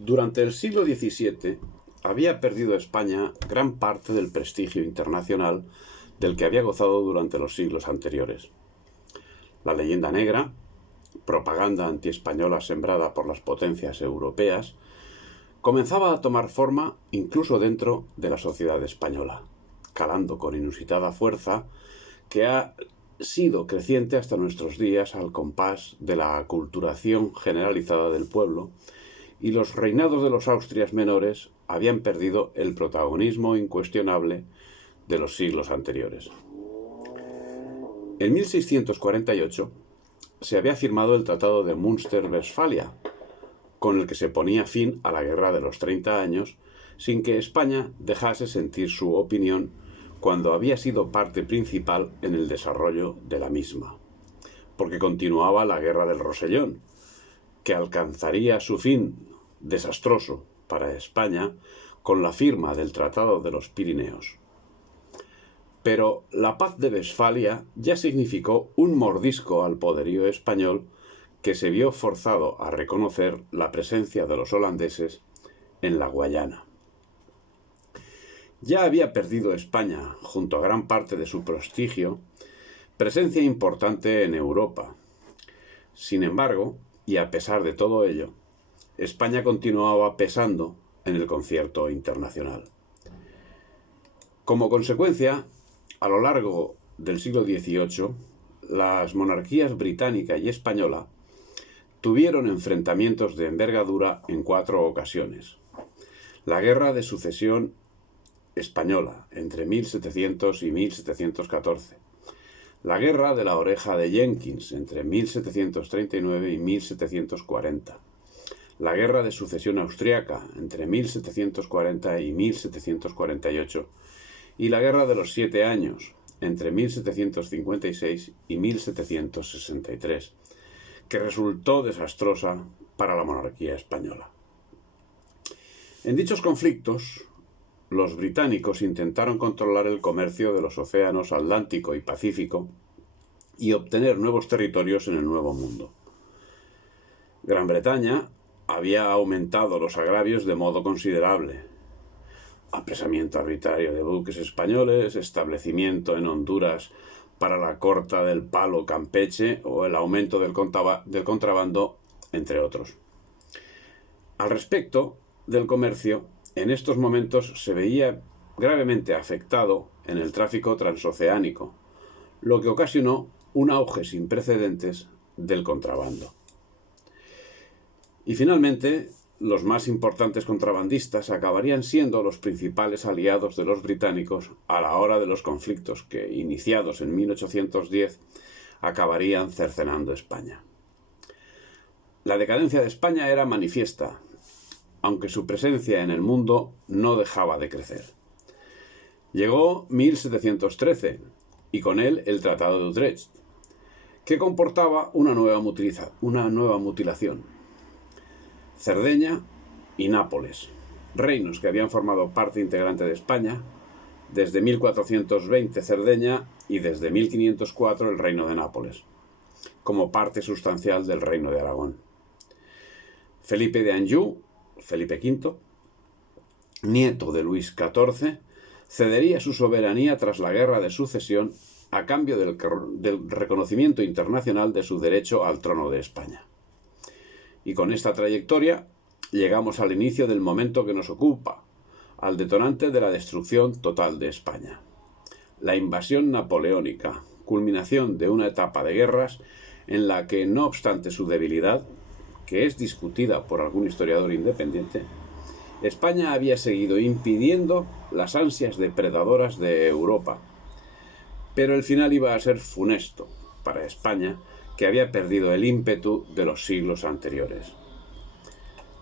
Durante el siglo XVII había perdido España gran parte del prestigio internacional del que había gozado durante los siglos anteriores. La leyenda negra, propaganda antiespañola sembrada por las potencias europeas, comenzaba a tomar forma incluso dentro de la sociedad española, calando con inusitada fuerza que ha sido creciente hasta nuestros días al compás de la aculturación generalizada del pueblo, y los reinados de los Austrias menores habían perdido el protagonismo incuestionable de los siglos anteriores. En 1648 se había firmado el Tratado de Münster-Westfalia, con el que se ponía fin a la Guerra de los 30 años, sin que España dejase sentir su opinión cuando había sido parte principal en el desarrollo de la misma, porque continuaba la Guerra del Rosellón, que alcanzaría su fin desastroso para España con la firma del Tratado de los Pirineos. Pero la paz de Westfalia ya significó un mordisco al poderío español, que se vio forzado a reconocer la presencia de los holandeses en la Guayana. Ya había perdido España, junto a gran parte de su prestigio, presencia importante en Europa. Sin embargo, y a pesar de todo ello, España continuaba pesando en el concierto internacional. Como consecuencia, a lo largo del siglo XVIII, las monarquías británica y española tuvieron enfrentamientos de envergadura en 4 ocasiones. La Guerra de Sucesión Española, entre 1700 y 1714. La Guerra de la Oreja de Jenkins, entre 1739 y 1740. La Guerra de Sucesión Austriaca, entre 1740 y 1748. Y la Guerra de los 7 Años, entre 1756 y 1763, que resultó desastrosa para la monarquía española. En dichos conflictos, los británicos intentaron controlar el comercio de los océanos Atlántico y Pacífico y obtener nuevos territorios en el Nuevo Mundo. Gran Bretaña había aumentado los agravios de modo considerable. Apresamiento arbitrario de buques españoles, establecimiento en Honduras para la corta del palo Campeche o el aumento del contrabando, entre otros. Al respecto del comercio, en estos momentos se veía gravemente afectado en el tráfico transoceánico, lo que ocasionó un auge sin precedentes del contrabando. Y finalmente, los más importantes contrabandistas acabarían siendo los principales aliados de los británicos a la hora de los conflictos que, iniciados en 1810, acabarían cercenando España. La decadencia de España era manifiesta, aunque su presencia en el mundo no dejaba de crecer. Llegó 1713, y con él el Tratado de Utrecht, que comportaba una nueva mutilación. Cerdeña y Nápoles, reinos que habían formado parte integrante de España, desde 1420 Cerdeña y desde 1504 el Reino de Nápoles, como parte sustancial del Reino de Aragón. Felipe de Anjou, Felipe V, nieto de Luis XIV, cedería su soberanía tras la Guerra de Sucesión a cambio del reconocimiento internacional de su derecho al trono de España. Y con esta trayectoria llegamos al inicio del momento que nos ocupa, al detonante de la destrucción total de España. La invasión napoleónica, culminación de una etapa de guerras en la que, no obstante su debilidad, que es discutida por algún historiador independiente, España había seguido impidiendo las ansias depredadoras de Europa. Pero el final iba a ser funesto para España, que había perdido el ímpetu de los siglos anteriores.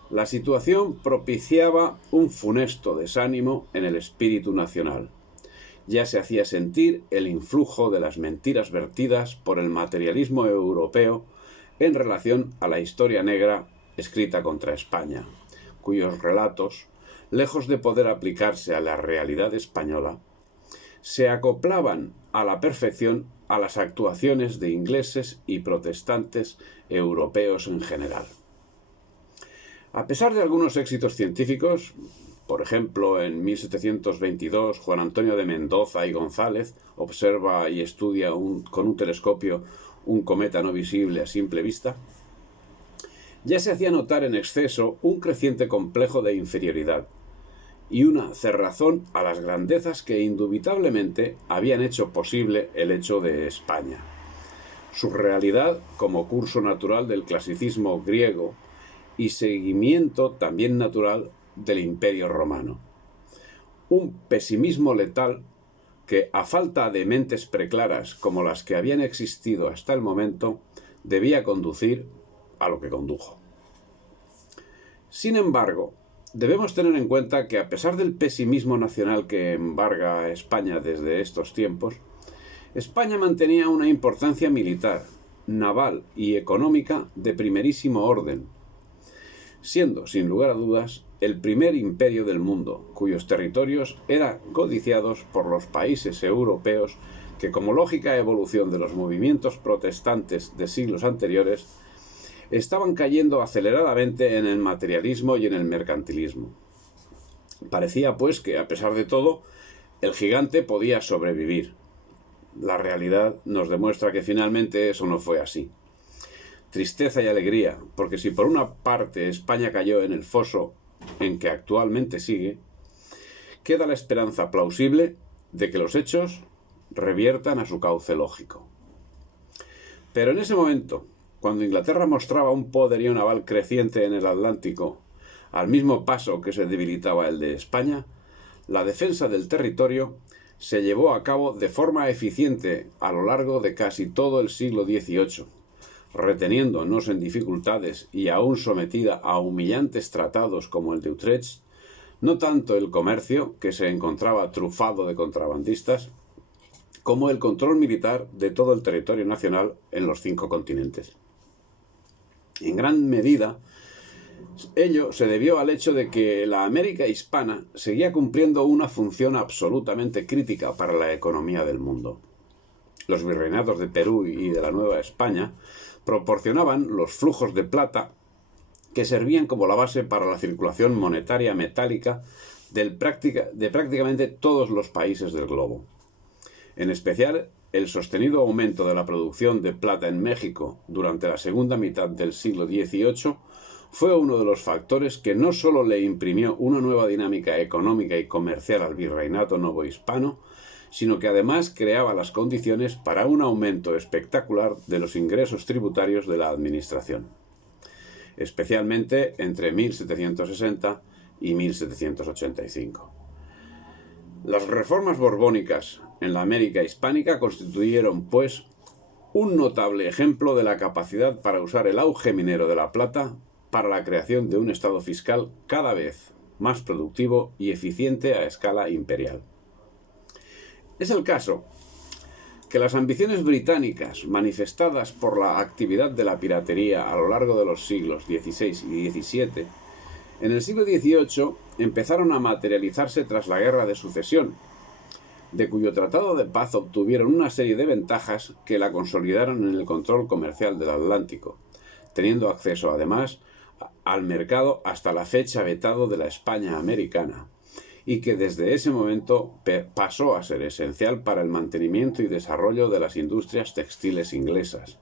La situación propiciaba un funesto desánimo en el espíritu nacional. Ya se hacía sentir el influjo de las mentiras vertidas por el materialismo europeo en relación a la historia negra escrita contra España, cuyos relatos, lejos de poder aplicarse a la realidad española, se acoplaban a la perfección a las actuaciones de ingleses y protestantes europeos en general. A pesar de algunos éxitos científicos, por ejemplo, en 1722 Juan Antonio de Mendoza y González observa y estudia con un telescopio un cometa no visible a simple vista, ya se hacía notar en exceso un creciente complejo de inferioridad y una cerrazón a las grandezas que indubitablemente habían hecho posible el hecho de España. Su realidad como curso natural del clasicismo griego y seguimiento también natural del Imperio Romano. Un pesimismo letal que, a falta de mentes preclaras como las que habían existido hasta el momento, debía conducir a lo que condujo. Sin embargo, debemos tener en cuenta que a pesar del pesimismo nacional que embarga a España desde estos tiempos, España mantenía una importancia militar, naval y económica de primerísimo orden, siendo, sin lugar a dudas, el primer imperio del mundo, cuyos territorios eran codiciados por los países europeos que, como lógica evolución de los movimientos protestantes de siglos anteriores, estaban cayendo aceleradamente en el materialismo y en el mercantilismo. Parecía, pues, que, a pesar de todo, el gigante podía sobrevivir. La realidad nos demuestra que finalmente eso no fue así. Tristeza y alegría, porque si por una parte España cayó en el foso en que actualmente sigue, queda la esperanza plausible de que los hechos reviertan a su cauce lógico. Pero en ese momento, cuando Inglaterra mostraba un poderío naval creciente en el Atlántico, al mismo paso que se debilitaba el de España, la defensa del territorio se llevó a cabo de forma eficiente a lo largo de casi todo el siglo XVIII, reteniéndonos en dificultades y aún sometida a humillantes tratados como el de Utrecht, no tanto el comercio, que se encontraba trufado de contrabandistas, como el control militar de todo el territorio nacional en los 5 continentes. En gran medida, ello se debió al hecho de que la América hispana seguía cumpliendo una función absolutamente crítica para la economía del mundo. Los virreinatos de Perú y de la Nueva España proporcionaban los flujos de plata que servían como la base para la circulación monetaria metálica de prácticamente todos los países del globo. En especial, el sostenido aumento de la producción de plata en México durante la segunda mitad del siglo XVIII fue uno de los factores que no solo le imprimió una nueva dinámica económica y comercial al virreinato novohispano, sino que además creaba las condiciones para un aumento espectacular de los ingresos tributarios de la administración, especialmente entre 1760 y 1785. Las reformas borbónicas en la América hispánica constituyeron, pues, un notable ejemplo de la capacidad para usar el auge minero de la plata para la creación de un estado fiscal cada vez más productivo y eficiente a escala imperial. Es el caso que las ambiciones británicas manifestadas por la actividad de la piratería a lo largo de los siglos XVI y XVII, en el siglo XVIII empezaron a materializarse tras la Guerra de Sucesión, de cuyo tratado de paz obtuvieron una serie de ventajas que la consolidaron en el control comercial del Atlántico, teniendo acceso además al mercado hasta la fecha vetado de la España americana, y que desde ese momento pasó a ser esencial para el mantenimiento y desarrollo de las industrias textiles inglesas,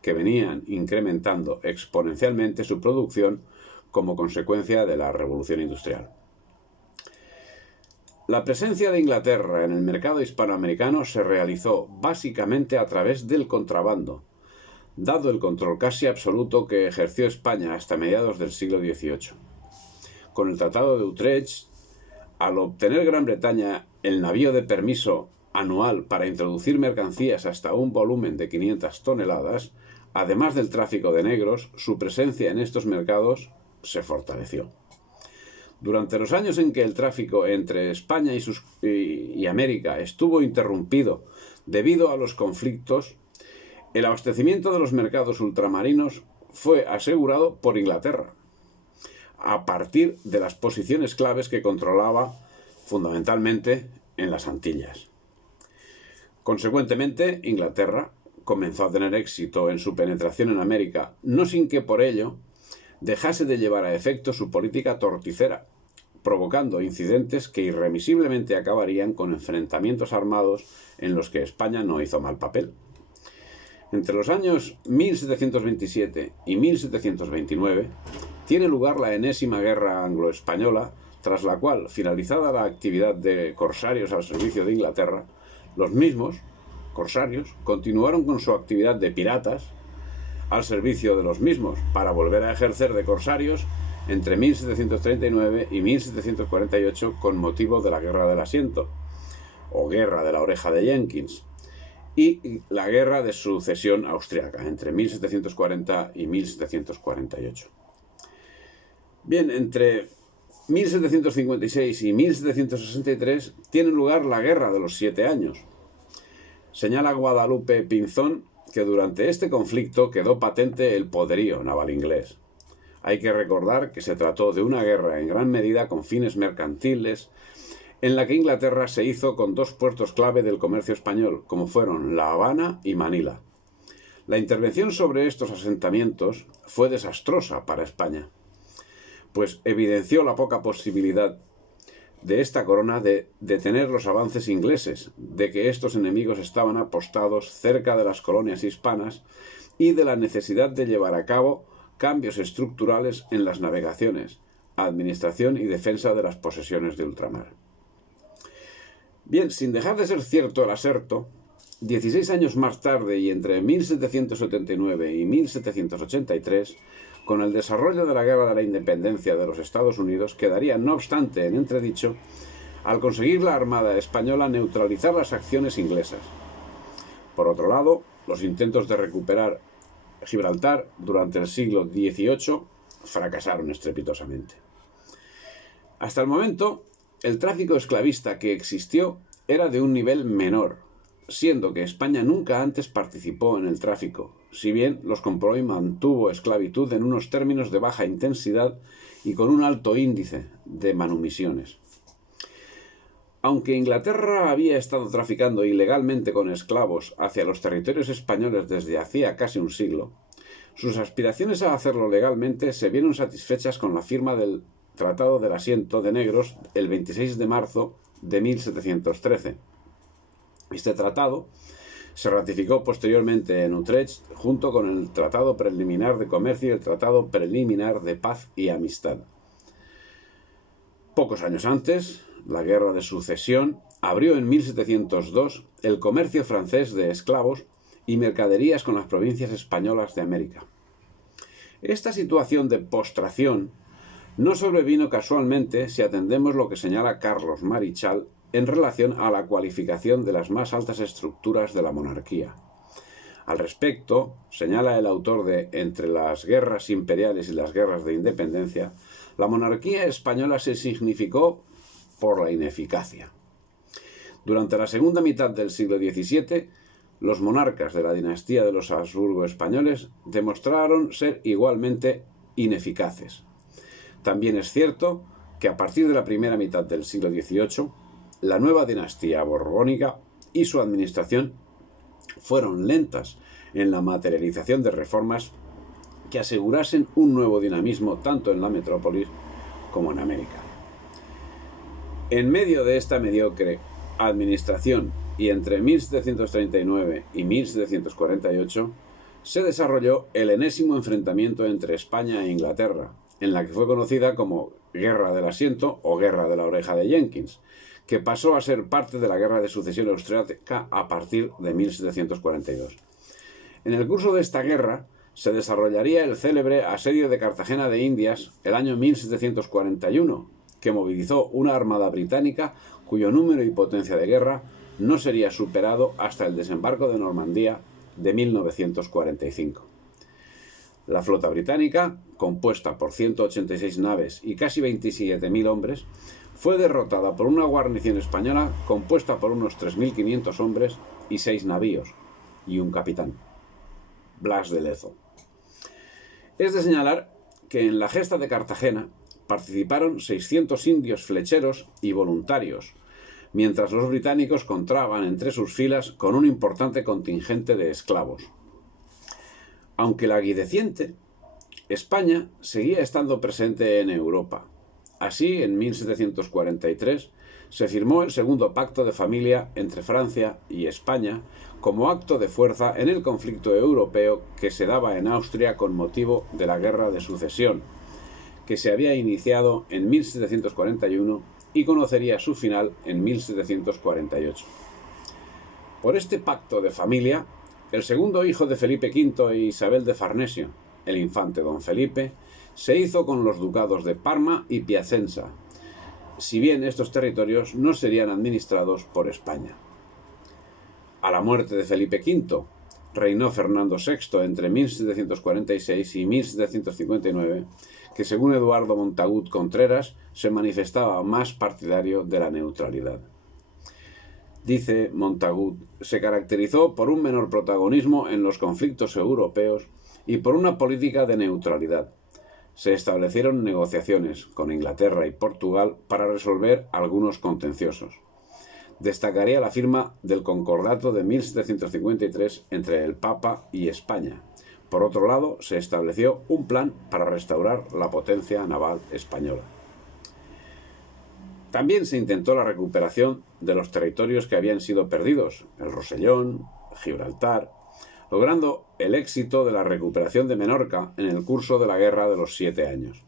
que venían incrementando exponencialmente su producción como consecuencia de la Revolución Industrial. La presencia de Inglaterra en el mercado hispanoamericano se realizó básicamente a través del contrabando, dado el control casi absoluto que ejerció España hasta mediados del siglo XVIII. Con el Tratado de Utrecht, al obtener Gran Bretaña el navío de permiso anual para introducir mercancías hasta un volumen de 500 toneladas, además del tráfico de negros, su presencia en estos mercados se fortaleció. Durante los años en que el tráfico entre España y América estuvo interrumpido debido a los conflictos, el abastecimiento de los mercados ultramarinos fue asegurado por Inglaterra, a partir de las posiciones claves que controlaba fundamentalmente en las Antillas. Consecuentemente, Inglaterra comenzó a tener éxito en su penetración en América, no sin que por ello dejase de llevar a efecto su política torticera, provocando incidentes que irremisiblemente acabarían con enfrentamientos armados en los que España no hizo mal papel. Entre los años 1727 y 1729 tiene lugar la enésima guerra anglo-española, tras la cual, finalizada la actividad de corsarios al servicio de Inglaterra, los mismos corsarios continuaron con su actividad de piratas al servicio de los mismos, para volver a ejercer de corsarios entre 1739 y 1748 con motivo de la Guerra del Asiento, o Guerra de la Oreja de Jenkins, y la Guerra de Sucesión Austriaca, entre 1740 y 1748. Bien, entre 1756 y 1763 tiene lugar la Guerra de los 7 años. Señala Guadalupe Pinzón que durante este conflicto quedó patente el poderío naval inglés. Hay que recordar que se trató de una guerra en gran medida con fines mercantiles, en la que Inglaterra se hizo con dos puertos clave del comercio español, como fueron La Habana y Manila. La intervención sobre estos asentamientos fue desastrosa para España, pues evidenció la poca posibilidad de esta corona de detener los avances ingleses, de que estos enemigos estaban apostados cerca de las colonias hispanas y de la necesidad de llevar a cabo cambios estructurales en las navegaciones, administración y defensa de las posesiones de ultramar. Bien, sin dejar de ser cierto el aserto, 16 años más tarde y entre 1779 y 1783, con el desarrollo de la Guerra de la Independencia de los Estados Unidos, quedaría, no obstante, en entredicho, al conseguir la Armada española neutralizar las acciones inglesas. Por otro lado, los intentos de recuperar Gibraltar durante el siglo XVIII fracasaron estrepitosamente. Hasta el momento, el tráfico esclavista que existió era de un nivel menor, siendo que España nunca antes participó en el tráfico, si bien los compró y mantuvo esclavitud en unos términos de baja intensidad y con un alto índice de manumisiones. Aunque Inglaterra había estado traficando ilegalmente con esclavos hacia los territorios españoles desde hacía casi un siglo, sus aspiraciones a hacerlo legalmente se vieron satisfechas con la firma del Tratado del Asiento de Negros el 26 de marzo de 1713. Este tratado se ratificó posteriormente en Utrecht junto con el Tratado Preliminar de Comercio y el Tratado Preliminar de Paz y Amistad. Pocos años antes, la Guerra de Sucesión abrió en 1702 el comercio francés de esclavos y mercaderías con las provincias españolas de América. Esta situación de postración no sobrevino casualmente si atendemos lo que señala Carlos Marichal en relación a la cualificación de las más altas estructuras de la monarquía. Al respecto, señala el autor de Entre las guerras imperiales y las guerras de independencia, la monarquía española se significó por la ineficacia. Durante la segunda mitad del siglo XVII, los monarcas de la dinastía de los Habsburgo españoles demostraron ser igualmente ineficaces. También es cierto que a partir de la primera mitad del siglo XVIII, la nueva dinastía borbónica y su administración fueron lentas en la materialización de reformas que asegurasen un nuevo dinamismo tanto en la metrópolis como en América. En medio de esta mediocre administración y entre 1739 y 1748 se desarrolló el enésimo enfrentamiento entre España e Inglaterra, en la que fue conocida como Guerra del Asiento o Guerra de la Oreja de Jenkins, que pasó a ser parte de la Guerra de Sucesión Austriaca a partir de 1742. En el curso de esta guerra se desarrollaría el célebre asedio de Cartagena de Indias el año 1741, que movilizó una armada británica cuyo número y potencia de guerra no sería superado hasta el desembarco de Normandía de 1945. La flota británica, compuesta por 186 naves y casi 27.000 hombres, fue derrotada por una guarnición española compuesta por unos 3.500 hombres y 6 navíos, y un capitán, Blas de Lezo. Es de señalar que en la gesta de Cartagena participaron 600 indios flecheros y voluntarios, mientras los británicos contaban entre sus filas con un importante contingente de esclavos. Aunque la aguideciente España seguía estando presente en Europa. Así, en 1743, se firmó el segundo pacto de familia entre Francia y España como acto de fuerza en el conflicto europeo que se daba en Austria con motivo de la Guerra de Sucesión, que se había iniciado en 1741 y conocería su final en 1748. Por este pacto de familia, el segundo hijo de Felipe V e Isabel de Farnesio, el infante don Felipe, se hizo con los ducados de Parma y Piacenza, si bien estos territorios no serían administrados por España. A la muerte de Felipe V, reinó Fernando VI entre 1746 y 1759, que según Eduardo Montagut Contreras se manifestaba más partidario de la neutralidad. Dice Montagut, se caracterizó por un menor protagonismo en los conflictos europeos y por una política de neutralidad. Se establecieron negociaciones con Inglaterra y Portugal para resolver algunos contenciosos. Destacaría la firma del Concordato de 1753 entre el Papa y España. Por otro lado, se estableció un plan para restaurar la potencia naval española. También se intentó la recuperación de los territorios que habían sido perdidos, el Rosellón, Gibraltar, logrando el éxito de la recuperación de Menorca en el curso de la Guerra de los 7 Años.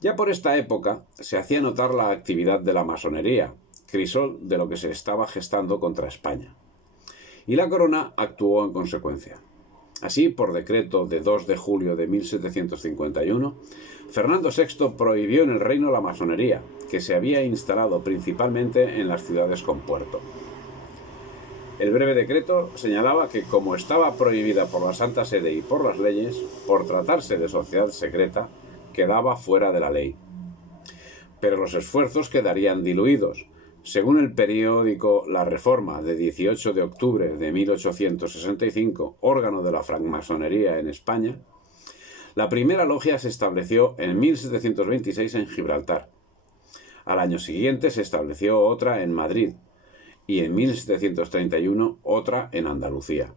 Ya por esta época se hacía notar la actividad de la masonería, crisol de lo que se estaba gestando contra España. Y la corona actuó en consecuencia. Así, por decreto de 2 de julio de 1751, Fernando VI prohibió en el reino la masonería, que se había instalado principalmente en las ciudades con puerto. El breve decreto señalaba que, como estaba prohibida por la Santa Sede y por las leyes, por tratarse de sociedad secreta, quedaba fuera de la ley. Pero los esfuerzos quedarían diluidos. Según el periódico La Reforma, de 18 de octubre de 1865, órgano de la francmasonería en España, la primera logia se estableció en 1726 en Gibraltar. Al año siguiente se estableció otra en Madrid, y en 1731 otra en Andalucía.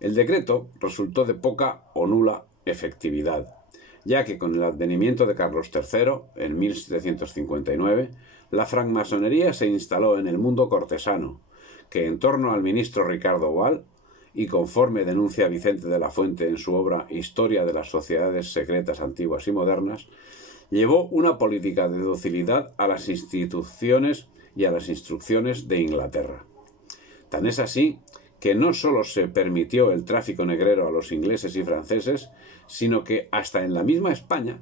El decreto resultó de poca o nula efectividad, ya que con el advenimiento de Carlos III, en 1759, la francmasonería se instaló en el mundo cortesano, que en torno al ministro Ricardo Gual, y conforme denuncia Vicente de la Fuente en su obra Historia de las sociedades secretas antiguas y modernas, llevó una política de docilidad a las instituciones y a las instrucciones de Inglaterra. Tan es así que no solo se permitió el tráfico negrero a los ingleses y franceses, sino que hasta en la misma España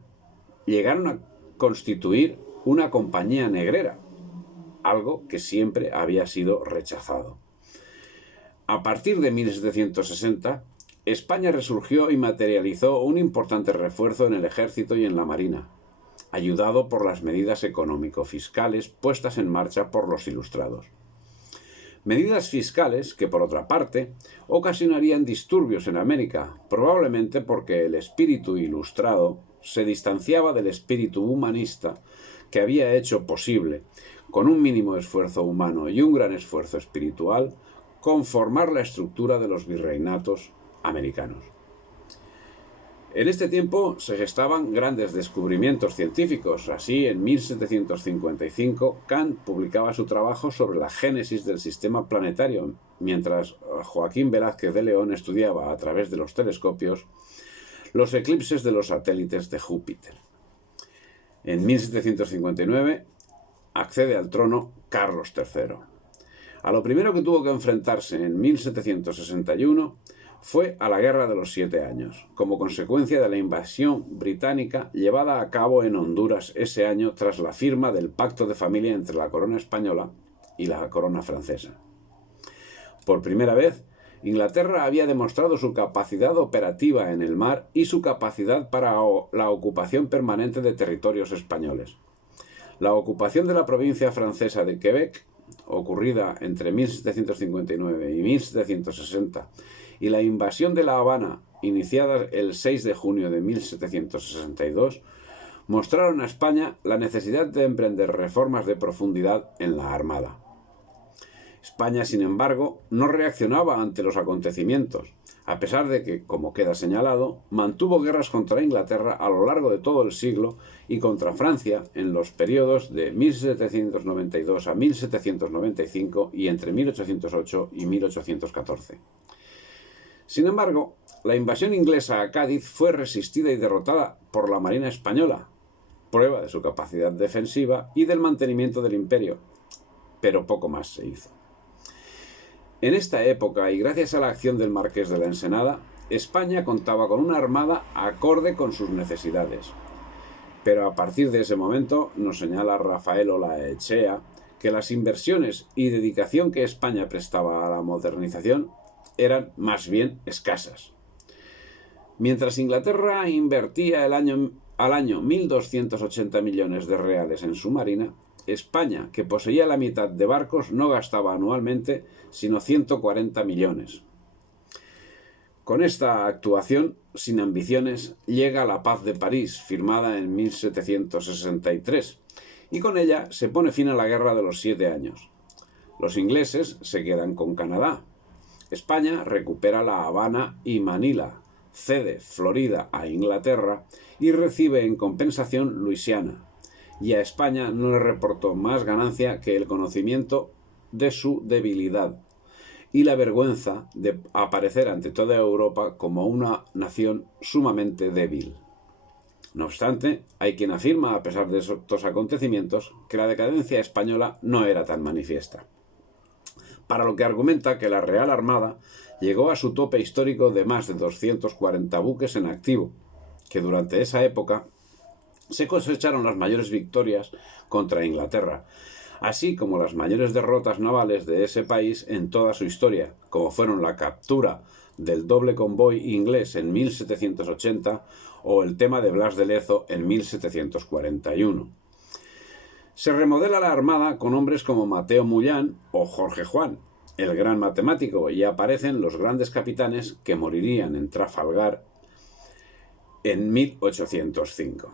llegaron a constituir una compañía negrera, algo que siempre había sido rechazado. A partir de 1760, España resurgió y materializó un importante refuerzo en el ejército y en la marina, ayudado por las medidas económico-fiscales puestas en marcha por los ilustrados. Medidas fiscales que, por otra parte, ocasionarían disturbios en América, probablemente porque el espíritu ilustrado se distanciaba del espíritu humanista que había hecho posible, con un mínimo esfuerzo humano y un gran esfuerzo espiritual, conformar la estructura de los virreinatos americanos. En este tiempo se gestaban grandes descubrimientos científicos. Así, en 1755, Kant publicaba su trabajo sobre la génesis del sistema planetario, mientras Joaquín Velázquez de León estudiaba a través de los telescopios los eclipses de los satélites de Júpiter. En 1759 accede al trono Carlos III. A lo primero que tuvo que enfrentarse en 1761 fue a la Guerra de los 7 Años, como consecuencia de la invasión británica llevada a cabo en Honduras ese año tras la firma del pacto de familia entre la corona española y la corona francesa. Por primera vez, Inglaterra había demostrado su capacidad operativa en el mar y su capacidad para la ocupación permanente de territorios españoles. La ocupación de la provincia francesa de Quebec, ocurrida entre 1759 y 1760, y la invasión de La Habana, iniciada el 6 de junio de 1762, mostraron a España la necesidad de emprender reformas de profundidad en la Armada. España, sin embargo, no reaccionaba ante los acontecimientos. a pesar de que, como queda señalado, mantuvo guerras contra Inglaterra a lo largo de todo el siglo y contra Francia en los periodos de 1792 a 1795 y entre 1808 y 1814. Sin embargo, la invasión inglesa a Cádiz fue resistida y derrotada por la Marina española, prueba de su capacidad defensiva y del mantenimiento del imperio, pero poco más se hizo. En esta época, y gracias a la acción del Marqués de la Ensenada, España contaba con una armada acorde con sus necesidades. Pero a partir de ese momento, nos señala Rafael Olaechea, que las inversiones y dedicación que España prestaba a la modernización eran más bien escasas. Mientras Inglaterra invertía al año 1.280 millones de reales en su marina, España, que poseía la mitad de barcos, no gastaba anualmente sino 140 millones. Con esta actuación, sin ambiciones, llega la Paz de París, firmada en 1763, y con ella se pone fin a la Guerra de los 7 años. Los ingleses se quedan con Canadá. España recupera La Habana y Manila, cede Florida a Inglaterra y recibe en compensación Luisiana. Y a España no le reportó más ganancia que el conocimiento de su debilidad y la vergüenza de aparecer ante toda Europa como una nación sumamente débil. No obstante, hay quien afirma, a pesar de estos acontecimientos, que la decadencia española no era tan manifiesta. Para lo que argumenta que la Real Armada llegó a su tope histórico de más de 240 buques en activo, que durante esa época se cosecharon las mayores victorias contra Inglaterra, así como las mayores derrotas navales de ese país en toda su historia, como fueron la captura del doble convoy inglés en 1780 o el tema de Blas de Lezo en 1741. Se remodela la Armada con hombres como Mateo Mollán o Jorge Juan, el gran matemático, y aparecen los grandes capitanes que morirían en Trafalgar en 1805.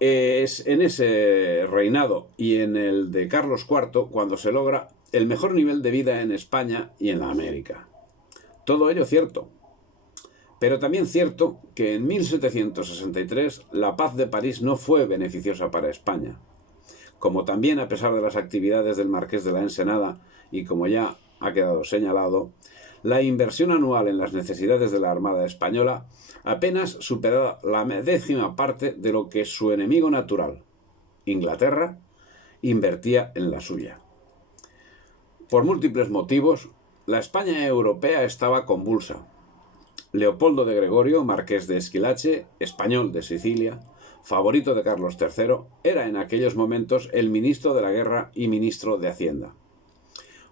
Es en ese reinado y en el de Carlos IV cuando se logra el mejor nivel de vida en España y en la América. Todo ello cierto, pero también cierto que en 1763 la Paz de París no fue beneficiosa para España, como también, a pesar de las actividades del Marqués de la Ensenada y como ya ha quedado señalado, la inversión anual en las necesidades de la Armada española apenas superaba la 10ª parte de lo que su enemigo natural, Inglaterra, invertía en la suya. Por múltiples motivos, la España europea estaba convulsa. Leopoldo de Gregorio, marqués de Esquilache, español de Sicilia, favorito de Carlos III, era en aquellos momentos el ministro de la Guerra y ministro de Hacienda.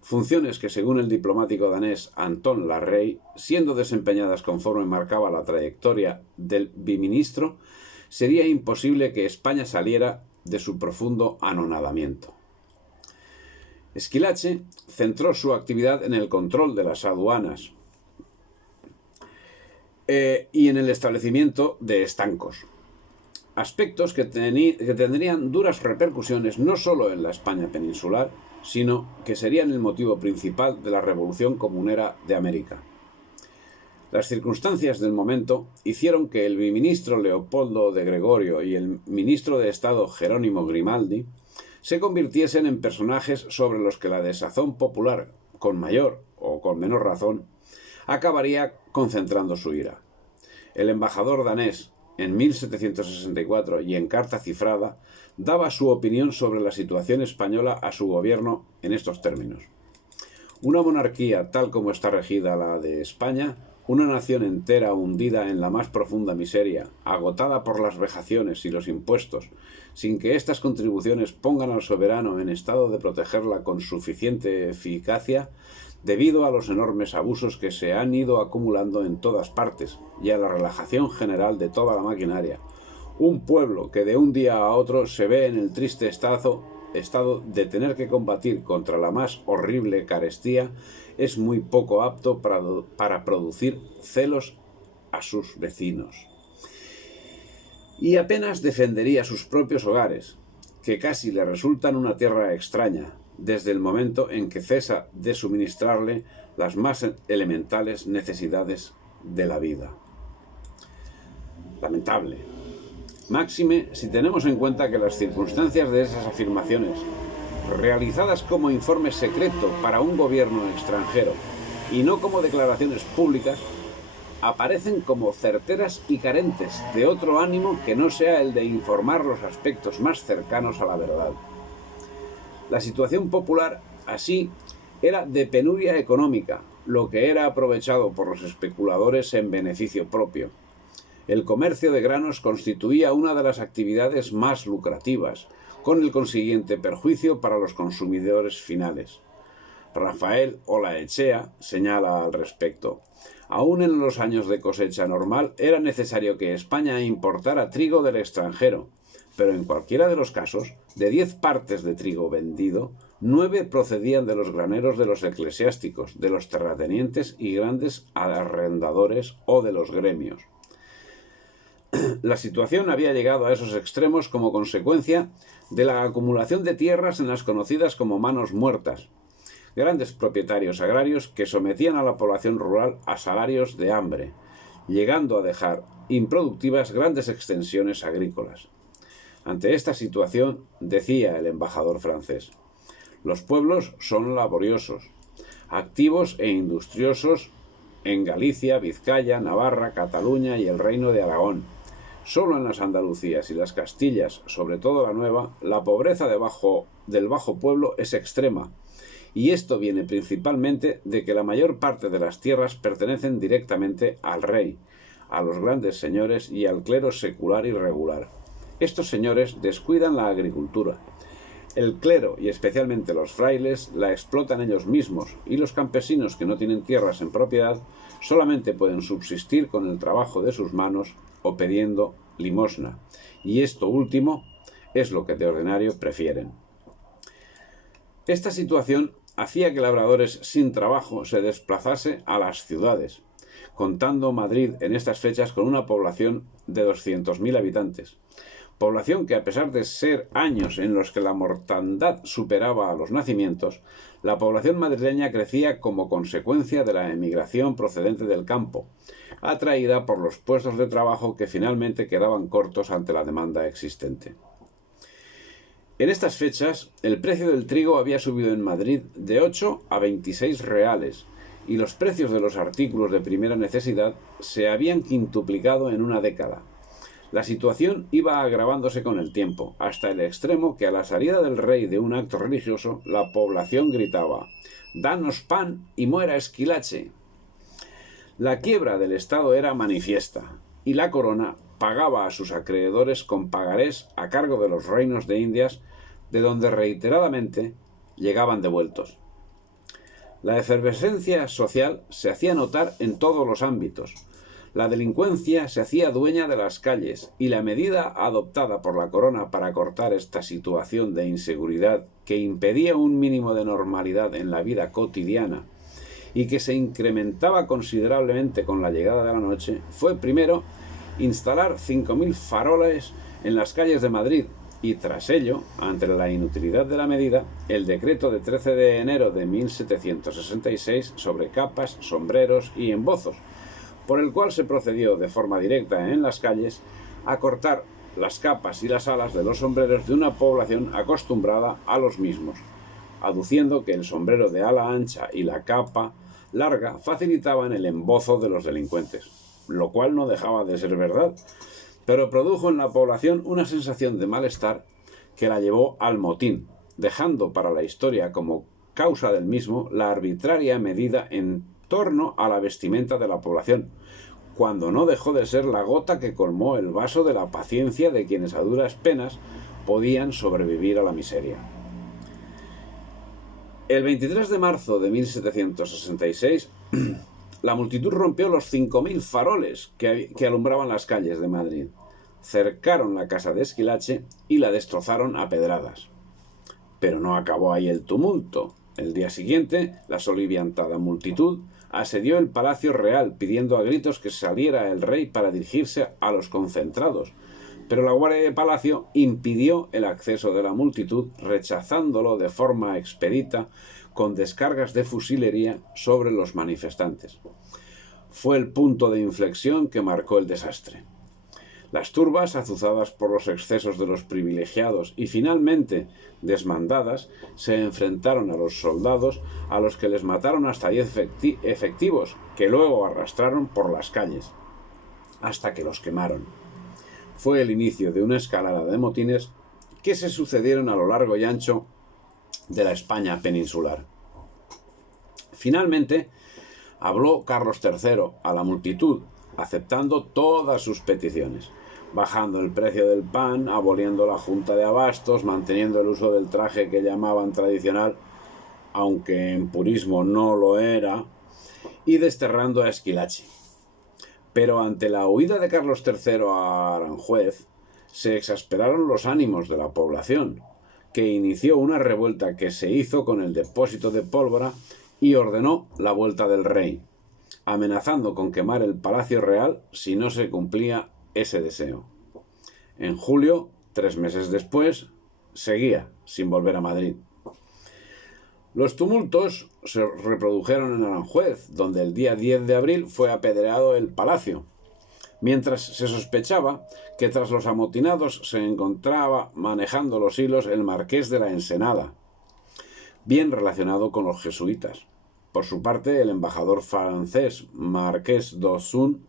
Funciones que, según el diplomático danés Anton Larrey, siendo desempeñadas conforme marcaba la trayectoria del biministro, sería imposible que España saliera de su profundo anonadamiento. Esquilache centró su actividad en el control de las aduanas y en el establecimiento de estancos, aspectos que tendrían duras repercusiones no solo en la España peninsular, sino que serían el motivo principal de la Revolución Comunera de América. Las circunstancias del momento hicieron que el biministro Leopoldo de Gregorio y el ministro de Estado Jerónimo Grimaldi se convirtiesen en personajes sobre los que la desazón popular, con mayor o con menor razón, acabaría concentrando su ira. El embajador danés, en 1764 y en carta cifrada, daba su opinión sobre la situación española a su gobierno en estos términos: una monarquía tal como está regida la de España, una nación entera hundida en la más profunda miseria, agotada por las vejaciones y los impuestos, sin que estas contribuciones pongan al soberano en estado de protegerla con suficiente eficacia, debido a los enormes abusos que se han ido acumulando en todas partes y a la relajación general de toda la maquinaria. Un pueblo que de un día a otro se ve en el triste estado de tener que combatir contra la más horrible carestía es muy poco apto para producir celos a sus vecinos. Y apenas defendería sus propios hogares, que casi le resultan una tierra extraña, desde el momento en que cesa de suministrarle las más elementales necesidades de la vida. Lamentable. Máxime si tenemos en cuenta que las circunstancias de esas afirmaciones, realizadas como informe secreto para un gobierno extranjero y no como declaraciones públicas, aparecen como certeras y carentes de otro ánimo que no sea el de informar los aspectos más cercanos a la verdad. La situación popular, así, era de penuria económica, lo que era aprovechado por los especuladores en beneficio propio. El comercio de granos constituía una de las actividades más lucrativas, con el consiguiente perjuicio para los consumidores finales. Rafael Olaechea señala al respecto: aún en los años de cosecha normal era necesario que España importara trigo del extranjero, pero en cualquiera de los casos, de 10 partes de trigo vendido, 9 procedían de los graneros de los eclesiásticos, de los terratenientes y grandes arrendadores o de los gremios. La situación había llegado a esos extremos como consecuencia de la acumulación de tierras en las conocidas como manos muertas, grandes propietarios agrarios que sometían a la población rural a salarios de hambre, llegando a dejar improductivas grandes extensiones agrícolas. Ante esta situación, decía el embajador francés, los pueblos son laboriosos, activos e industriosos en Galicia, Vizcaya, Navarra, Cataluña y el Reino de Aragón. Solo en las Andalucías y las Castillas, sobre todo la Nueva, la pobreza del bajo pueblo es extrema, y esto viene principalmente de que la mayor parte de las tierras pertenecen directamente al rey, a los grandes señores y al clero secular y regular. Estos señores descuidan la agricultura. El clero, y especialmente los frailes, la explotan ellos mismos, y los campesinos que no tienen tierras en propiedad solamente pueden subsistir con el trabajo de sus manos o pidiendo limosna, y esto último es lo que de ordinario prefieren. Esta situación hacía que labradores sin trabajo se desplazase a las ciudades, contando Madrid en estas fechas con una población de 200.000 habitantes, población que, a pesar de ser años en los que la mortandad superaba a los nacimientos, la población madrileña crecía como consecuencia de la emigración procedente del campo, atraída por los puestos de trabajo que finalmente quedaban cortos ante la demanda existente. En estas fechas, el precio del trigo había subido en Madrid de 8 a 26 reales, y los precios de los artículos de primera necesidad se habían quintuplicado en una década. La situación iba agravándose con el tiempo, hasta el extremo que a la salida del rey de un acto religioso, la población gritaba: «¡Danos pan y muera Esquilache!». La quiebra del Estado era manifiesta, y la corona pagaba a sus acreedores con pagarés a cargo de los reinos de Indias, de donde reiteradamente llegaban devueltos. La efervescencia social se hacía notar en todos los ámbitos. La delincuencia se hacía dueña de las calles, y la medida adoptada por la corona para cortar esta situación de inseguridad que impedía un mínimo de normalidad en la vida cotidiana y que se incrementaba considerablemente con la llegada de la noche, fue primero instalar 5.000 faroles en las calles de Madrid, y tras ello, ante la inutilidad de la medida, el decreto de 13 de enero de 1766 sobre capas, sombreros y embozos, por el cual se procedió de forma directa en las calles a cortar las capas y las alas de los sombreros de una población acostumbrada a los mismos, aduciendo que el sombrero de ala ancha y la capa larga facilitaban el embozo de los delincuentes, lo cual no dejaba de ser verdad, pero produjo en la población una sensación de malestar que la llevó al motín, dejando para la historia como causa del mismo la arbitraria medida en torno a la vestimenta de la población, cuando no dejó de ser la gota que colmó el vaso de la paciencia de quienes a duras penas podían sobrevivir a la miseria. El 23 de marzo de 1766, la multitud rompió los 5.000 faroles que alumbraban las calles de Madrid, cercaron la casa de Esquilache y la destrozaron a pedradas. Pero no acabó ahí el tumulto. El día siguiente, la soliviantada multitud asedió el Palacio Real pidiendo a gritos que saliera el rey para dirigirse a los concentrados, pero la guardia de palacio impidió el acceso de la multitud, rechazándolo de forma expedita con descargas de fusilería sobre los manifestantes. Fue el punto de inflexión que marcó el desastre. Las turbas, azuzadas por los excesos de los privilegiados y finalmente desmandadas, se enfrentaron a los soldados, a los que les mataron hasta 10 efectivos, que luego arrastraron por las calles, hasta que los quemaron. Fue el inicio de una escalada de motines que se sucedieron a lo largo y ancho de la España peninsular. Finalmente, habló Carlos III a la multitud, aceptando todas sus peticiones, bajando el precio del pan, aboliendo la junta de abastos, manteniendo el uso del traje que llamaban tradicional, aunque en purismo no lo era, y desterrando a Esquilache. Pero ante la huida de Carlos III a Aranjuez, se exasperaron los ánimos de la población, que inició una revuelta que se hizo con el depósito de pólvora y ordenó la vuelta del rey, amenazando con quemar el Palacio Real si no se cumplía ese deseo. En julio, 3 meses después, seguía sin volver a Madrid. Los tumultos se reprodujeron en Aranjuez, donde el día 10 de abril fue apedreado el palacio, mientras se sospechaba que tras los amotinados se encontraba manejando los hilos el marqués de la Ensenada, bien relacionado con los jesuitas. Por su parte, el embajador francés Marqués d'Ossún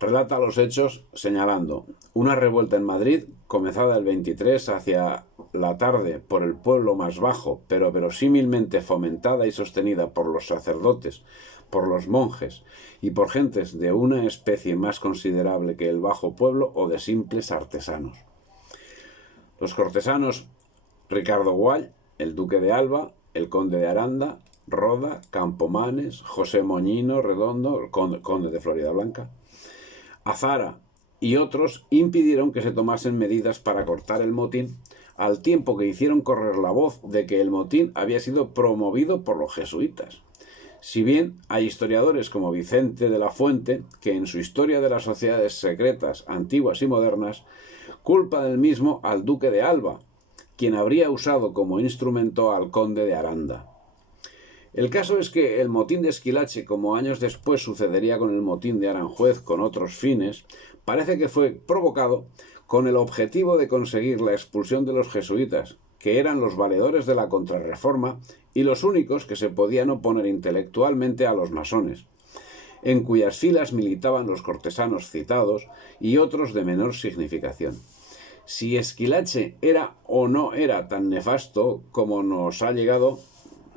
relata los hechos señalando una revuelta en Madrid comenzada el 23 hacia la tarde por el pueblo más bajo, pero verosímilmente fomentada y sostenida por los sacerdotes, por los monjes y por gentes de una especie más considerable que el bajo pueblo o de simples artesanos. Los cortesanos Ricardo Guall, el duque de Alba, el conde de Aranda, Roda, Campomanes, José Moñino Redondo, conde de Floridablanca, Azara y otros impidieron que se tomasen medidas para cortar el motín, al tiempo que hicieron correr la voz de que el motín había sido promovido por los jesuitas. Si bien hay historiadores como Vicente de la Fuente, que en su Historia de las Sociedades Secretas Antiguas y Modernas culpa del mismo al duque de Alba, quien habría usado como instrumento al conde de Aranda. El caso es que el motín de Esquilache, como años después sucedería con el motín de Aranjuez con otros fines, parece que fue provocado con el objetivo de conseguir la expulsión de los jesuitas, que eran los valedores de la Contrarreforma y los únicos que se podían oponer intelectualmente a los masones, en cuyas filas militaban los cortesanos citados y otros de menor significación. Si Esquilache era o no era tan nefasto como nos ha llegado,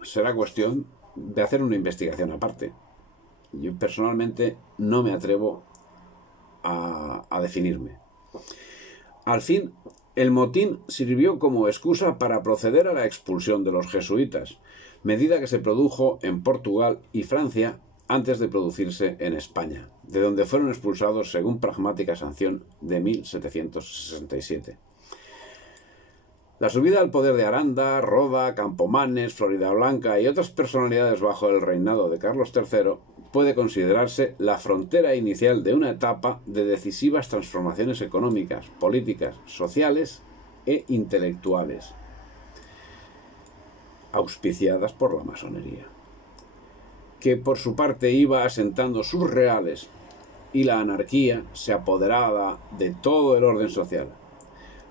será cuestión de hacer una investigación aparte. Yo personalmente no me atrevo a definirme. Al fin, el motín sirvió como excusa para proceder a la expulsión de los jesuitas, medida que se produjo en Portugal y Francia antes de producirse en España, de donde fueron expulsados según pragmática sanción de 1767. La subida al poder de Aranda, Roda, Campomanes, Floridablanca y otras personalidades bajo el reinado de Carlos III puede considerarse la frontera inicial de una etapa de decisivas transformaciones económicas, políticas, sociales e intelectuales, auspiciadas por la masonería, que por su parte iba asentando sus reales y la anarquía se apoderaba de todo el orden social.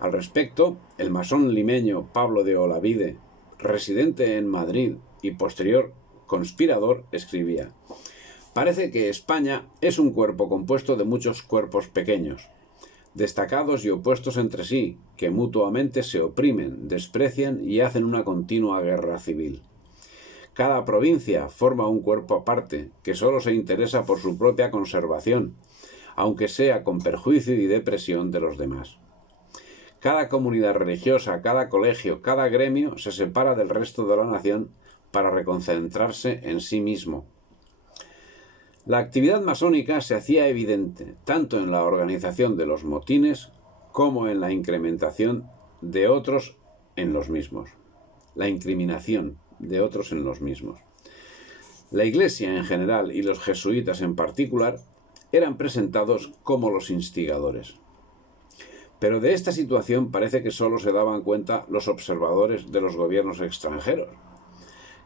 Al respecto, el masón limeño Pablo de Olavide, residente en Madrid y posterior conspirador, escribía: «Parece que España es un cuerpo compuesto de muchos cuerpos pequeños, destacados y opuestos entre sí, que mutuamente se oprimen, desprecian y hacen una continua guerra civil. Cada provincia forma un cuerpo aparte, que solo se interesa por su propia conservación, aunque sea con perjuicio y depresión de los demás. Cada comunidad religiosa, cada colegio, cada gremio se separa del resto de la nación para reconcentrarse en sí mismo. La actividad masónica se hacía evidente tanto en la organización de los motines como en la incrementación de otros en los mismos. La incriminación de otros en los mismos. La Iglesia en general y los jesuitas en particular eran presentados como los instigadores. Pero de esta situación parece que solo se daban cuenta los observadores de los gobiernos extranjeros,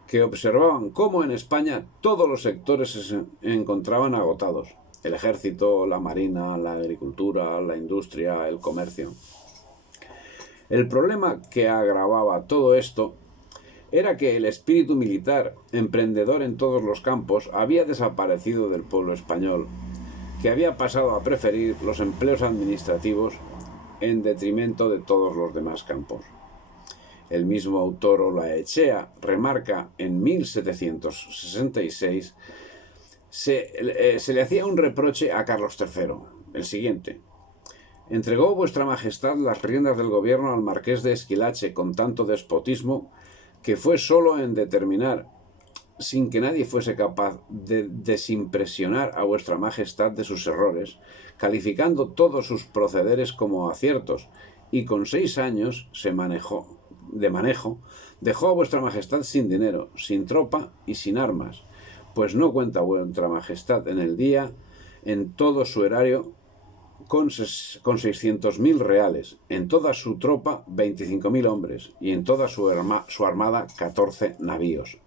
que observaban cómo en España todos los sectores se encontraban agotados: el ejército, la marina, la agricultura, la industria, el comercio. El problema que agravaba todo esto era que el espíritu militar, emprendedor en todos los campos, había desaparecido del pueblo español, que había pasado a preferir los empleos administrativos en detrimento de todos los demás campos. El mismo autor Olaechea remarca en 1766 se le hacía un reproche a Carlos III, el siguiente: entregó vuestra majestad las riendas del gobierno al marqués de Esquilache con tanto despotismo que fue solo en determinar, sin que nadie fuese capaz de desimpresionar a vuestra majestad de sus errores, calificando todos sus procederes como aciertos, y con 6 años de manejo, dejó a vuestra majestad sin dinero, sin tropa y sin armas, pues no cuenta vuestra majestad en el día, en todo su erario, con 600.000 reales, en toda su tropa 25.000 hombres, y en toda su armada 14 navíos.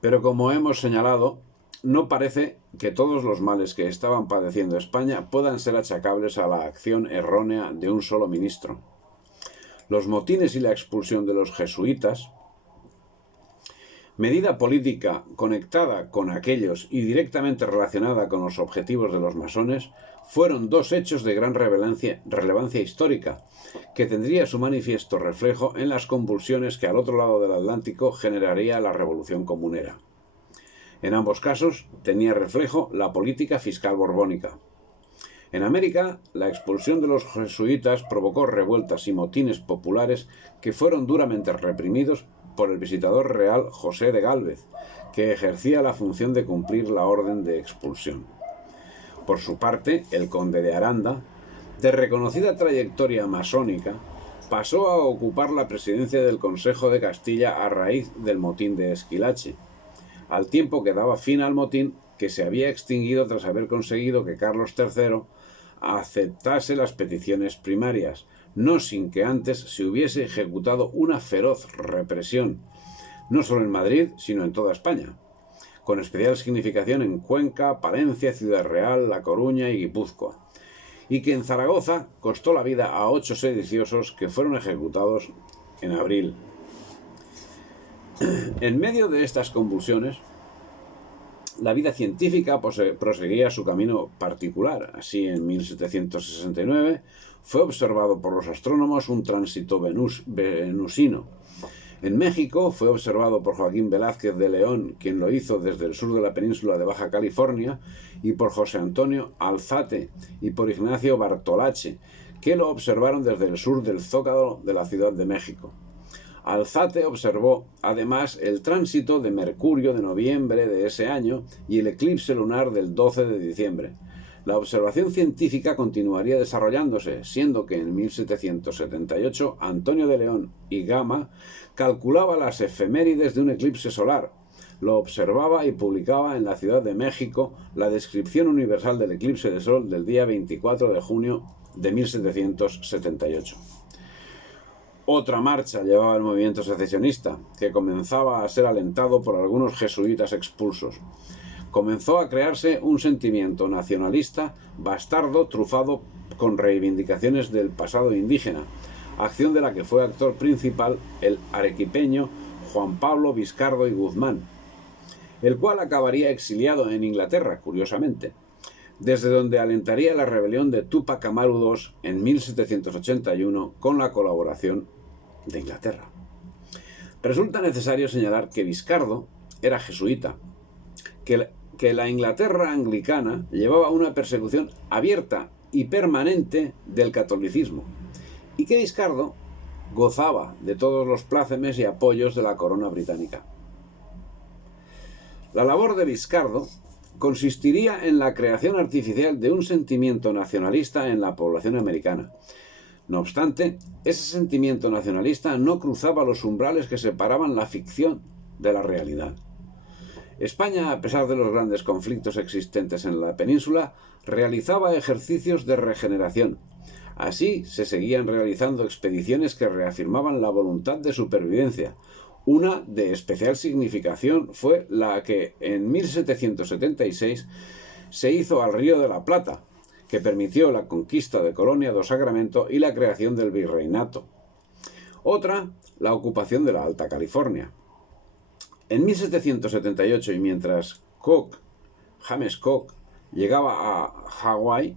Pero como hemos señalado, no parece que todos los males que estaban padeciendo España puedan ser achacables a la acción errónea de un solo ministro. Los motines y la expulsión de los jesuitas, medida política conectada con aquellos y directamente relacionada con los objetivos de los masones, fueron dos hechos de gran relevancia histórica, que tendría su manifiesto reflejo en las convulsiones que al otro lado del Atlántico generaría la Revolución Comunera. En ambos casos tenía reflejo la política fiscal borbónica. En América, la expulsión de los jesuitas provocó revueltas y motines populares que fueron duramente reprimidos por el visitador real José de Gálvez, que ejercía la función de cumplir la orden de expulsión. Por su parte, el conde de Aranda, de reconocida trayectoria masónica, pasó a ocupar la presidencia del Consejo de Castilla a raíz del motín de Esquilache, al tiempo que daba fin al motín, que se había extinguido tras haber conseguido que Carlos III aceptase las peticiones primarias, no sin que antes se hubiese ejecutado una feroz represión, no solo en Madrid, sino en toda España, con especial significación en Cuenca, Palencia, Ciudad Real, La Coruña y Guipúzcoa, y que en Zaragoza costó la vida a 8 sediciosos que fueron ejecutados en abril. En medio de estas convulsiones, la vida científica proseguía su camino particular. Así, en 1769 fue observado por los astrónomos un tránsito venusino. En México fue observado por Joaquín Velázquez de León, quien lo hizo desde el sur de la península de Baja California, y por José Antonio Alzate y por Ignacio Bartolache, que lo observaron desde el sur del Zócalo de la Ciudad de México. Alzate observó además el tránsito de Mercurio de noviembre de ese año y el eclipse lunar del 12 de diciembre. La observación científica continuaría desarrollándose, siendo que en 1778 Antonio de León y Gama calculaba las efemérides de un eclipse solar. Lo observaba y publicaba en la Ciudad de México la descripción universal del eclipse de sol del día 24 de junio de 1778. Otra marcha llevaba el movimiento secesionista, que comenzaba a ser alentado por algunos jesuitas expulsos. Comenzó a crearse un sentimiento nacionalista bastardo trufado con reivindicaciones del pasado indígena, acción de la que fue actor principal el arequipeño Juan Pablo Viscardo y Guzmán, el cual acabaría exiliado en Inglaterra, curiosamente, desde donde alentaría la rebelión de Túpac Amaru II en 1781 con la colaboración de Inglaterra. Resulta necesario señalar que Viscardo era jesuita, que la Inglaterra anglicana llevaba una persecución abierta y permanente del catolicismo, y que Viscardo gozaba de todos los plácemes y apoyos de la corona británica. La labor de Viscardo consistiría en la creación artificial de un sentimiento nacionalista en la población americana. No obstante, ese sentimiento nacionalista no cruzaba los umbrales que separaban la ficción de la realidad. España, a pesar de los grandes conflictos existentes en la península, realizaba ejercicios de regeneración, Así se seguían realizando expediciones que reafirmaban la voluntad de supervivencia. Una de especial significación fue la que en 1776 se hizo al Río de la Plata, que permitió la conquista de Colonia do Sacramento y la creación del virreinato. Otra, la ocupación de la Alta California. En 1778, y mientras James Cook, llegaba a Hawái,